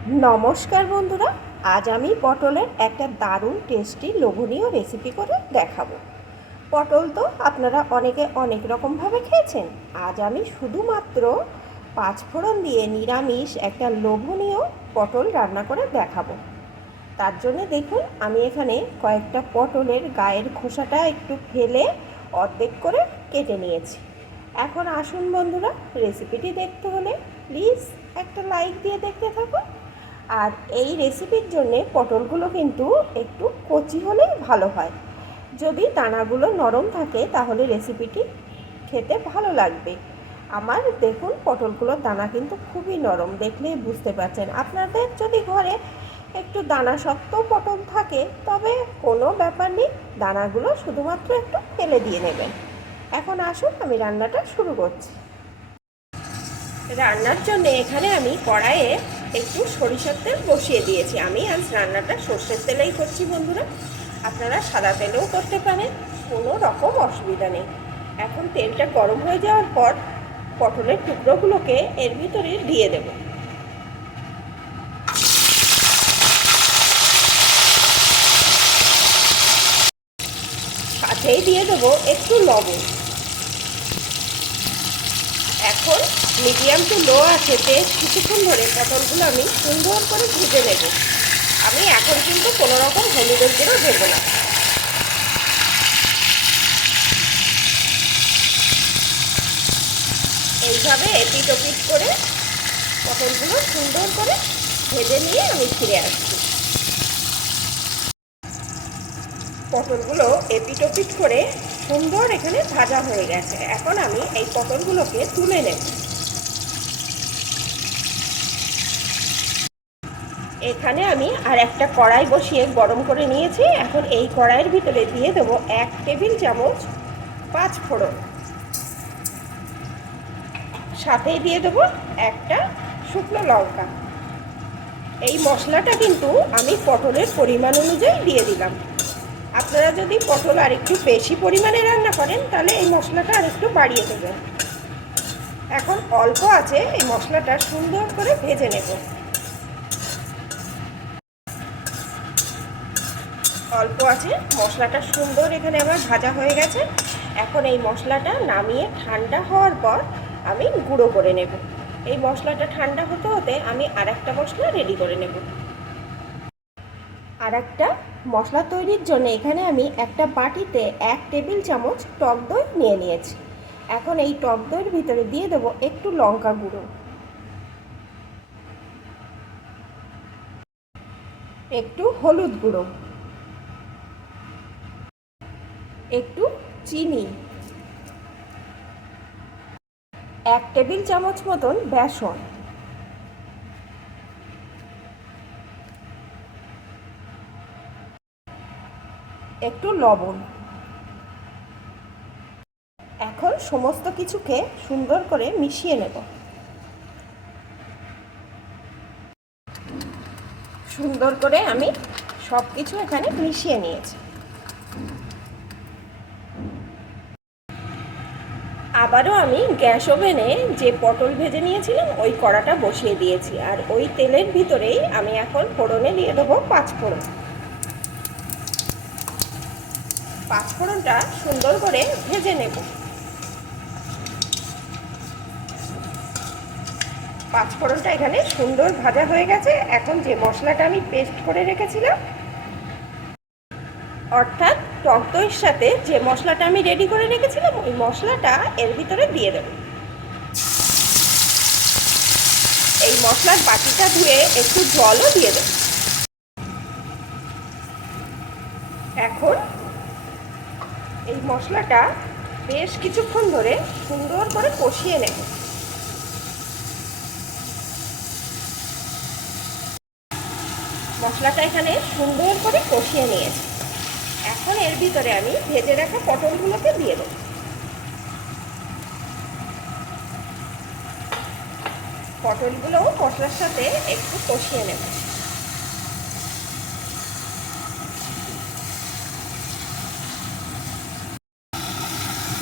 নমস্কার বন্ধুরা, আজ আমি পটলের একটা দারুণ টেস্টি লোভনীয় রেসিপি করে দেখাবো। পটল তো আপনারা অনেকে অনেক রকমভাবে খেয়েছেন, আজ আমি শুধুমাত্র পাঁচ ফোড়ন দিয়ে নিরামিষ একটা লোভনীয় পটল রান্না করে দেখাবো। তার জন্য দেখুন, আমি এখানে কয়েকটা পটলের গায়ের খোসাটা একটু ফেলে অর্ধেক করে কেটে নিয়েছি। এখন আসুন বন্ধুরা রেসিপিটি দেখতে হলে প্লিজ একটা লাইক দিয়ে দেখতে থাকুন। আর এই রেসিপির জন্যে পটলগুলো কিন্তু একটু কচি হলেই ভালো হয়। যদি দানাগুলো নরম থাকে, তাহলে রেসিপিটি খেতে ভালো লাগবে। আমার দেখুন, পটলগুলোর দানা কিন্তু খুবই নরম, দেখলেই বুঝতে পারছেন। আপনাদের যদি ঘরে একটু দানা শক্ত পটল থাকে, তবে কোনো ব্যাপার নেই, দানাগুলো শুধুমাত্র একটু ফেলে দিয়ে নেবেন। এখন আসুন, আমি রান্নাটা শুরু করছি। রান্নার জন্য এখানে আমি কড়াইয়ে একটু সরিষার তেল বসিয়ে দিয়েছি আমি আজ রান্নাটা সর্ষের তেলেই করছি বন্ধুরা। আপনারা সাদা তেলেও করতে পারেন, কোনো রকম অসুবিধা নেই। এখন তেলটা গরম হয়ে যাওয়ার পর পটলের টুকরোগুলোকে এর ভিতরে দিয়ে দেব। সাথেই দিয়ে দেবো একটু লবণ। এখন মিডিয়াম টু লো আছে বেশ কিছুক্ষণ ধরে পটলগুলো আমি সুন্দর করে ভেজে নেব। আমি এখন কিন্তু কোনো রকম হলুদের গুঁড়ো দেবো না। এইভাবে এপিট ওপিট করে পটলগুলো সুন্দর করে ভেজে নিয়ে আমি ফিরে আসছি। পটলগুলো এপিট ওপিট করে সুন্দর এখানে ভাজা হয়ে গেছে। এখন আমি এই পটলগুলোকে তুলে নেব। এখানে আমি আর একটা কড়াই বসিয়ে গরম করে নিয়েছি। এখন এই কড়াইয়ের ভিতরে দিয়ে দেবো এক টেবিল চামচ পাঁচ ফোড়ন। সাথেই দিয়ে দেবো একটা শুকনো লঙ্কা। এই মশলাটা কিন্তু আমি পটলের পরিমাণ অনুযায়ী দিয়ে দিলাম। আপনারা যদি পটল আর একটু বেশি পরিমাণে রান্না করেন, তাহলে এই মশলাটা আর একটু বাড়িয়ে দেবেন। এখন অল্প আছে, এই মশলাটা সুন্দর করে ভেজে নেব। অল্প আছে, মশলাটা সুন্দর এখানে আমার ভাজা হয়ে গেছে। এখন এই মশলাটা নামিয়ে ঠান্ডা হওয়ার পর আমি গুঁড়ো করে নেব। এই মশলাটা ঠান্ডা হতে হতে আমি আর একটা মশলা রেডি করে নেব। আর একটা মশলা তৈরির জন্য এখানে আমি একটা বাটিতে এক টেবিল চামচ টক দই নিয়ে নিয়েছি। এখন এই টক দইয়ের ভিতরে দিয়ে দেবো একটু লঙ্কা গুঁড়ো। একটু হলুদ গুঁড়ো। একটু চিনি। এক টেবিল চামচ মতন বেসন। একটু লবণ। এখন সমস্ত কিছুকে সুন্দর করে মিশিয়ে নেব। সুন্দর করে আমি সব কিছু এখানে মিশিয়ে নিয়েছি। আবারও আমি গ্যাস ওভেনে যে পটল ভেজে নিয়েছিলাম, ওই কড়াটা বসিয়ে দিয়েছি। আর ওই তেলের ভিতরেই আমি এখন ফোড়নে দিয়ে দেবো পাঁচ ফোড়ন পাঁচফোড়নটা সুন্দর করে ভেজে নেব। পাঁচফোড়নটা এখানে সুন্দর ভাজা হয়ে গেছে। এখন যে মশলাটা আমি পেস্ট করে রেখেছিলাম, অর্থাৎ টক দইয়ের সাথে যে মশলাটা আমি রেডি করে রেখেছিলাম, ওই মশলাটা এর ভিতরে দিয়ে দেব। এই মশলার বাটিটা ধুয়ে একটু জলও দিয়ে দেব এখন এই মশলাটা বেশ কিছুক্ষণ ধরে সুন্দর করে কষিয়ে নেব। মশলাটা এখানে সুন্দর করে কষিয়ে নিয়েছি। এখন এর ভিতরে আমি ভেজে রাখা পটলগুলোকে দিয়ে দেবো। পটলগুলোও মশলার সাথে একটু কষিয়ে নেব।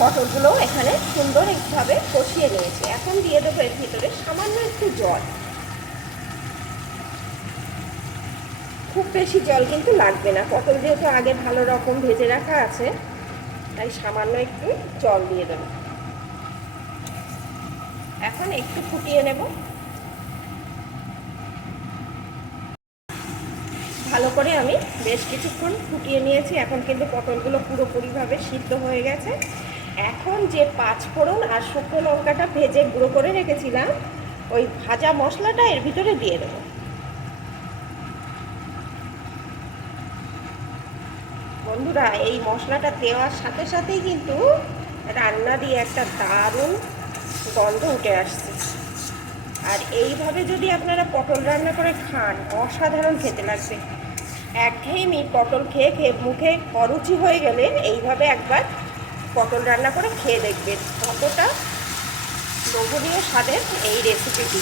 পটলগুলো এখানে সুন্দর একভাবে কষিয়ে নিয়েছি। এখন দিয়ে দেবো এর ভিতরে সামান্য একটু জল। খুব বেশি জল কিন্তু লাগবে না। পটল যেহেতু আগে ভালো রকম ভেজে রাখা আছে, তাই সামান্য একটু জল দিয়ে দেবো। এখন একটু ফুটিয়ে নেব। ভালো করে আমি বেশ কিছুক্ষণ ফুটিয়ে নিয়েছি। এখন কিন্তু পটলগুলো পুরোপুরিভাবে সিদ্ধ হয়ে গেছে। এখন যে পাঁচ ফোড়ন আর শুকনো লঙ্কাটা ভেজে গুঁড়ো করে রেখেছিলাম, ওই ভাজা মশলাটা এর ভিতরে দিয়ে দেবো। বন্ধুরা, এই মশলাটা দেওয়ার সাথে সাথেই কিন্তু রান্না দিয়ে একটা দারুণ গন্ধ উঠে আসছে। আর এইভাবে যদি আপনারা পটল রান্না করে খান, অসাধারণ খেতে লাগবে। একঘেয়েমি পটল খেয়ে খেয়ে মুখে অরুচি হয়ে গেলে এইভাবে একবার পটল রান্না করে খেয়ে দেখবেন কতটা লোভনীয় স্বাদের এই রেসিপিটি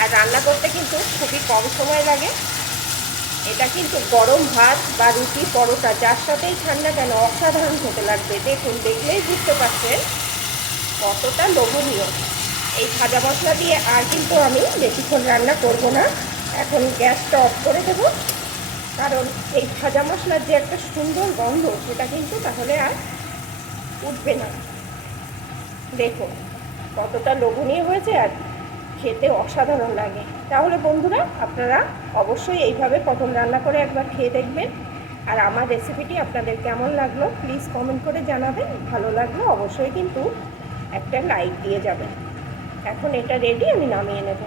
আর রান্না করতে কিন্তু খুবই কম সময় লাগে। এটা কিন্তু গরম ভাত বা রুটি পরোটা, যার সাথেই ঠান্ডা কেন? অসাধারণ হতে লাগবে। দেখুন, দেখলেই বুঝতে পারছেন কতটা লোভনীয়। এই ভাজা মশলা দিয়ে আর কিন্তু আমি বেশিক্ষণ রান্না করব না। এখন গ্যাসটা অফ করে দেবো। কারণ এই ভাজা মশলার যে একটা সুন্দর গন্ধ, সেটা কিন্তু তাহলে আর উঠবে না। দেখুন কতটা লোভনীয় হয়েছে আর খেতে অসাধারণ লাগে। তাহলে বন্ধুরা, আপনারা অবশ্যই এইভাবে পটল রান্না করে একবার খেয়ে দেখবেন। আর আমার রেসিপিটি আপনাদের কেমন লাগল প্লিজ কমেন্ট করে জানাবেন। ভালো লাগল অবশ্যই কিন্তু একটা লাইক দিয়ে যাবেন। এখন এটা রেডি আমি নামিয়ে নেব।